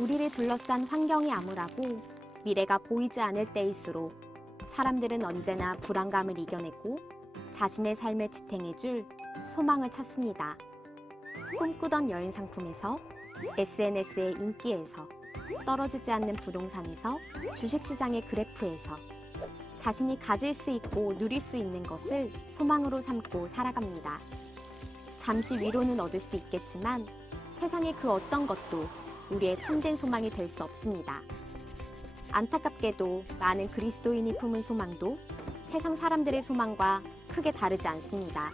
우리를 둘러싼 환경이 암울하고 미래가 보이지 않을 때일수록 사람들은 언제나 불안감을 이겨내고 자신의 삶을 지탱해줄 소망을 찾습니다. 꿈꾸던 여행 상품에서 SNS의 인기에서 떨어지지 않는 부동산에서 주식시장의 그래프에서 자신이 가질 수 있고 누릴 수 있는 것을 소망으로 삼고 살아갑니다. 잠시 위로는 얻을 수 있겠지만 세상의 그 어떤 것도 우리의 참된 소망이 될 수 없습니다. 안타깝게도 많은 그리스도인이 품은 소망도 세상 사람들의 소망과 크게 다르지 않습니다.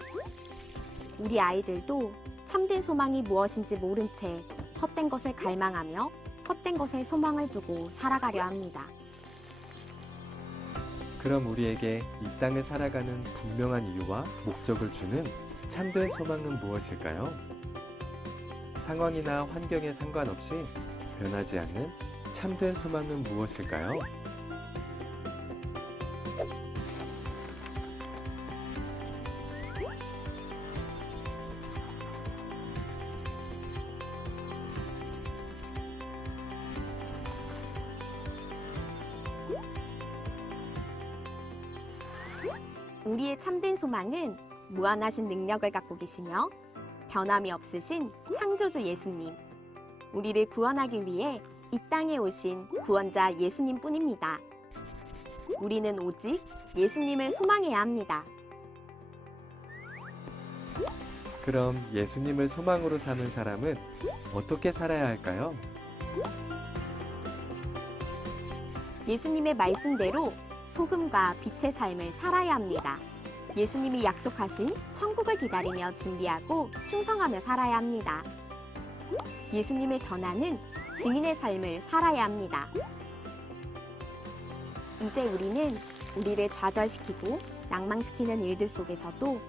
우리 아이들도 참된 소망이 무엇인지 모른 채 헛된 것을 갈망하며 헛된 것에 소망을 두고 살아가려 합니다. 그럼 우리에게 이 땅을 살아가는 분명한 이유와 목적을 주는 참된 소망은 무엇일까요? 상황이나 환경에 상관없이 변하지 않는 참된 소망은 무엇일까요? 우리의 참된 소망은 무한하신 능력을 갖고 계시며 변함이 없으신 창조주 예수님, 우리를 구원하기 위해 이 땅에 오신 구원자 예수님 뿐입니다. 우리는 오직 예수님을 소망해야 합니다. 그럼 예수님을 소망으로 삼은 사람은 어떻게 살아야 할까요? 예수님의 말씀대로 소금과 빛의 삶을 살아야 합니다. 예수님이 약속하신 천국을 기다리며 준비하고 충성하며 살아야 합니다. 예수님을 전하는 증인의 삶을 살아야 합니다. 이제 우리는 우리를 좌절시키고 낭망시키는 일들 속에서도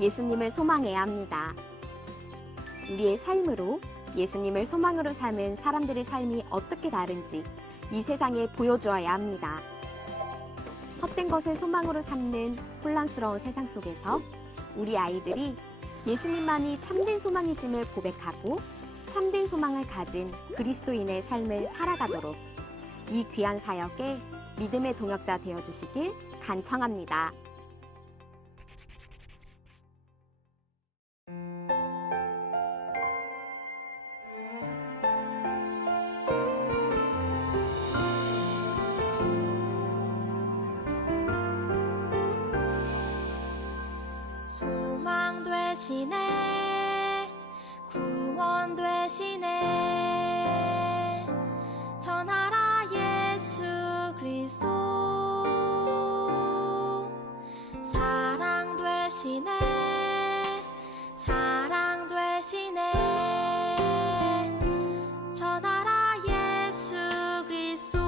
예수님을 소망해야 합니다. 우리의 삶으로 예수님을 소망으로 삼은 사람들의 삶이 어떻게 다른지 이 세상에 보여주어야 합니다. 헛된 것을 소망으로 삼는 혼란스러운 세상 속에서 우리 아이들이 예수님만이 참된 소망이심을 고백하고 참된 소망을 가진 그리스도인의 삶을 살아가도록 이 귀한 사역에 믿음의 동역자 되어주시길 간청합니다. 소망 되시네 구원 되시네 전하라 예수 그리스도 사랑 되시네 자랑 되시네 전하라 예수 그리스도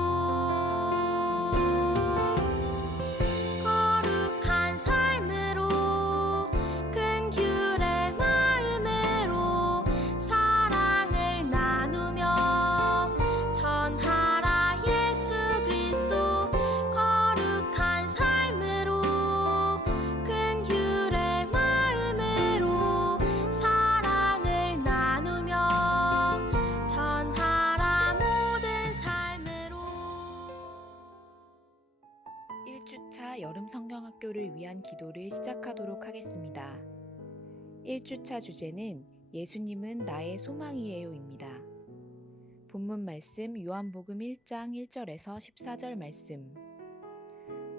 거룩한 삶으로 큰 규례 마음으로 사랑을 나누며 전하라 예수 그리스도 거룩한 삶으로 큰 규례 마음으로 사랑을 나누며 전하라 모든 삶으로 1주차 여름 성경학교를 위한 기도를 시작하도록 하겠습니다. 1주차 주제는 예수님은 나의 소망이에요입니다. 본문 말씀 요한복음 1장 1절에서 14절 말씀.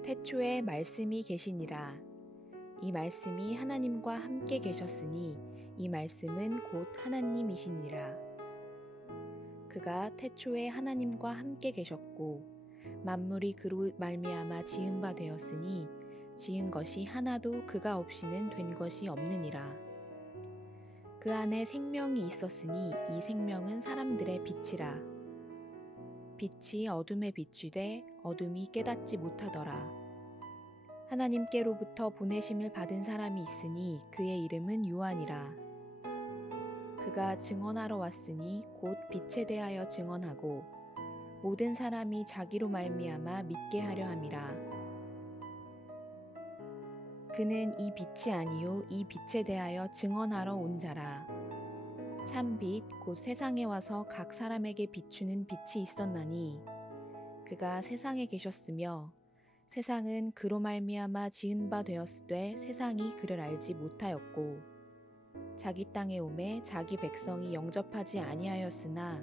태초에 말씀이 계시니라. 이 말씀이 하나님과 함께 계셨으니 이 말씀은 곧 하나님이시니라. 그가 태초에 하나님과 함께 계셨고 만물이 그로 말미암아 지은 바 되었으니 지은 것이 하나도 그가 없이는 된 것이 없느니라. 그 안에 생명이 있었으니 이 생명은 사람들의 빛이라. 빛이 어둠에 비추되 어둠이 깨닫지 못하더라. 하나님께로부터 보내심을 받은 사람이 있으니 그의 이름은 요한이라. 그가 증언하러 왔으니 곧 빛에 대하여 증언하고 모든 사람이 자기로 말미암아 믿게 하려 함이라. 그는 이 빛이 아니요 이 빛에 대하여 증언하러 온 자라. 참 빛 곧 세상에 와서 각 사람에게 비추는 빛이 있었나니 그가 세상에 계셨으며 세상은 그로 말미암아 지은 바 되었으되 세상이 그를 알지 못하였고 자기 땅에 오매 자기 백성이 영접하지 아니하였으나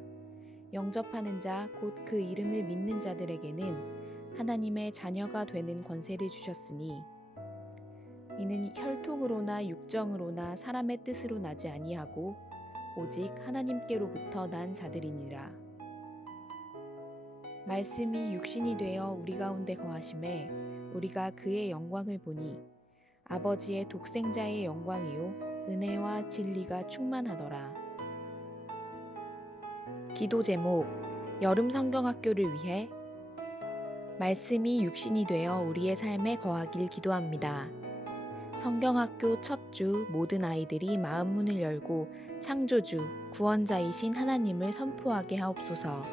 영접하는 자 곧 그 이름을 믿는 자들에게는 하나님의 자녀가 되는 권세를 주셨으니 이는 혈통으로나 육정으로나 사람의 뜻으로 나지 아니하고 오직 하나님께로부터 난 자들이니라. 말씀이 육신이 되어 우리 가운데 거하심에 우리가 그의 영광을 보니 아버지의 독생자의 영광이요 은혜와 진리가 충만하더라. 기도 제목 여름 성경학교를 위해 말씀이 육신이 되어 우리의 삶에 거하길 기도합니다. 성경학교 첫 주 모든 아이들이 마음 문을 열고 창조주, 구원자이신 하나님을 선포하게 하옵소서.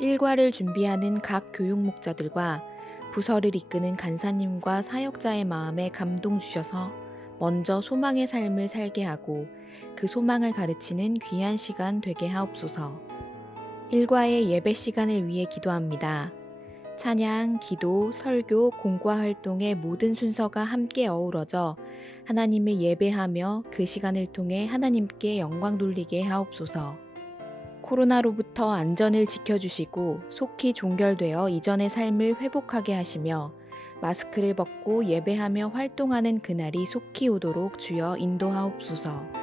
일과를 준비하는 각 교육 목자들과 부서를 이끄는 간사님과 사역자의 마음에 감동 주셔서 먼저 소망의 삶을 살게 하고 그 소망을 가르치는 귀한 시간 되게 하옵소서. 일과의 예배 시간을 위해 기도합니다. 찬양, 기도, 설교, 공과 활동의 모든 순서가 함께 어우러져 하나님을 예배하며 그 시간을 통해 하나님께 영광 돌리게 하옵소서. 코로나로부터 안전을 지켜주시고 속히 종결되어 이전의 삶을 회복하게 하시며 마스크를 벗고 예배하며 활동하는 그날이 속히 오도록 주여 인도하옵소서.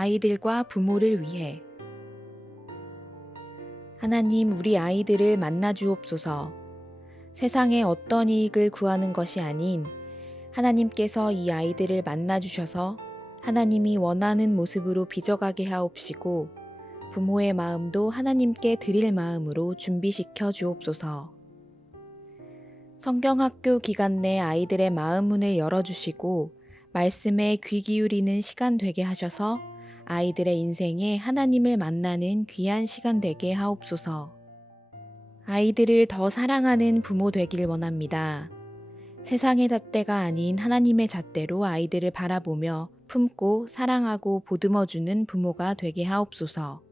아이들과 부모를 위해. 하나님, 우리 아이들을 만나 주옵소서. 세상에 어떤 이익을 구하는 것이 아닌 하나님께서 이 아이들을 만나 주셔서 하나님이 원하는 모습으로 빚어가게 하옵시고 부모의 마음도 하나님께 드릴 마음으로 준비시켜 주옵소서. 성경학교 기간 내 아이들의 마음 문을 열어주시고 말씀에 귀 기울이는 시간 되게 하셔서 아이들의 인생에 하나님을 만나는 귀한 시간 되게 하옵소서. 아이들을 더 사랑하는 부모 되길 원합니다. 세상의 잣대가 아닌 하나님의 잣대로 아이들을 바라보며 품고 사랑하고 보듬어주는 부모가 되게 하옵소서.